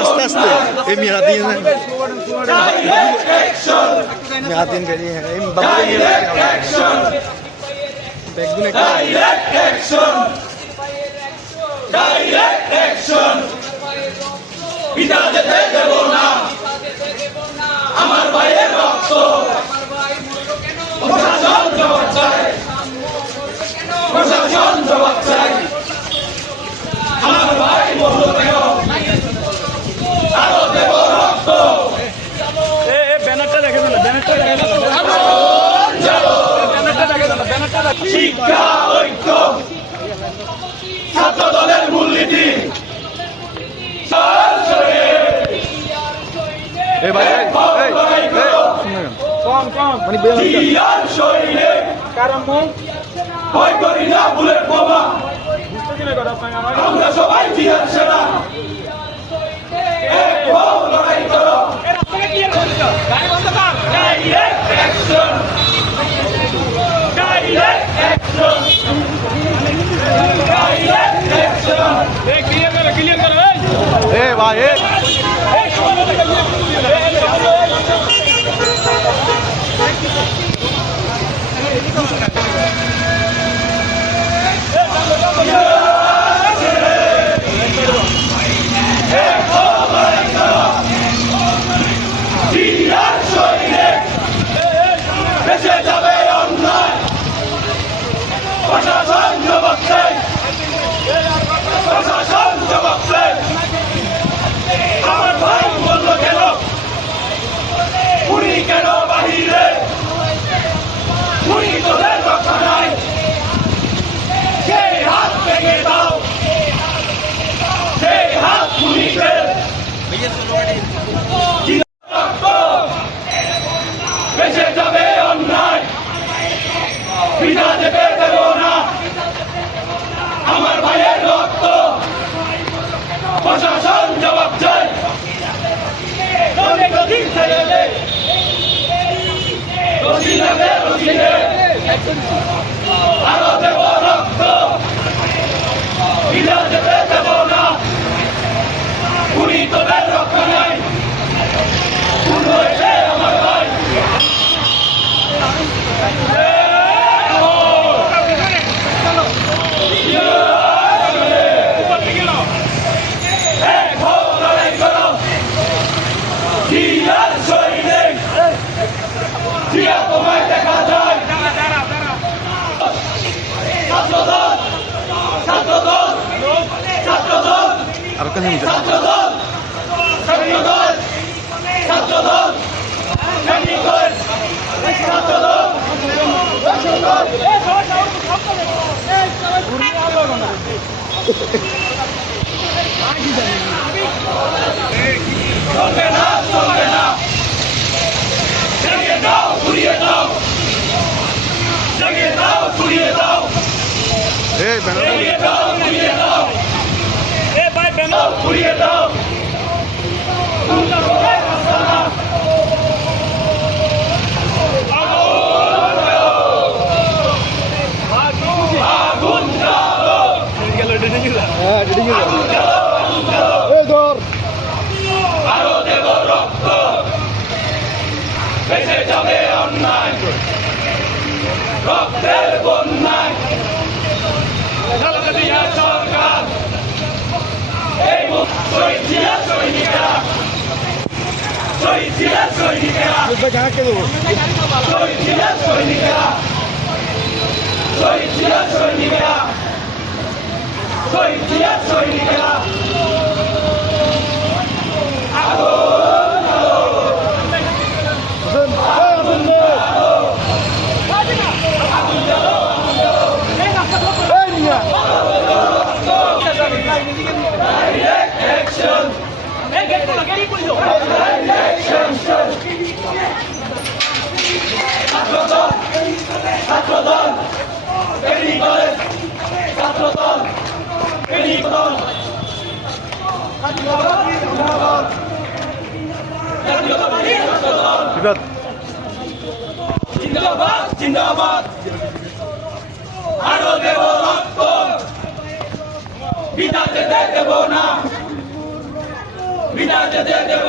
আস্তে আস্তে এই মেয়েরা দিয়ে মেয়েরা দিন গাড়ি হ্যাঁ এই ব্যাগগুলো দেব না শিক্ষা ঐক্য ছাত্র দলের মূলনীতি এই ভাই এই, এই, লড়াই করো মানে বের হচ্ছে। জিয়ার শরীরে ভয় করি না বুলেট বোমা আরও দেব রক্ত পিতা যেতে দেব না পুরী তোদের রক্ষা নাই খুন হয়েছে আমার ভাই এক হও, ছাত্রদল চলবে না চলবে না জাগিয়ে দাও ঘুরিয়ে দাও জাগিয়ে দাও ঘুরিয়ে দাও এই ব্যানার জাগিয়ে দাও ঘুরিয়ে দাও দাও, ঘুরিয়ে দাও। তোমরা সবাই আস্তানা। আগুন জ্বালো হ্যাঁ রেডি এই ধর আরও দেব রক্ত বেঁচে যাবে অন্যায় রক্তের বন্যায় জিয়া সরকার এই মুখ শহীদ জিয়া সৈনিকেরা শহীদ জিয়া সৈনিকেরা ভাই কাকে দেবো সৈনিকেরা সৈনিকেরা জিন্দাবাদ। জিন্দাবাদ আরও দেব রক্ত। বিদাতে দেব না। বিনা যেতে দেব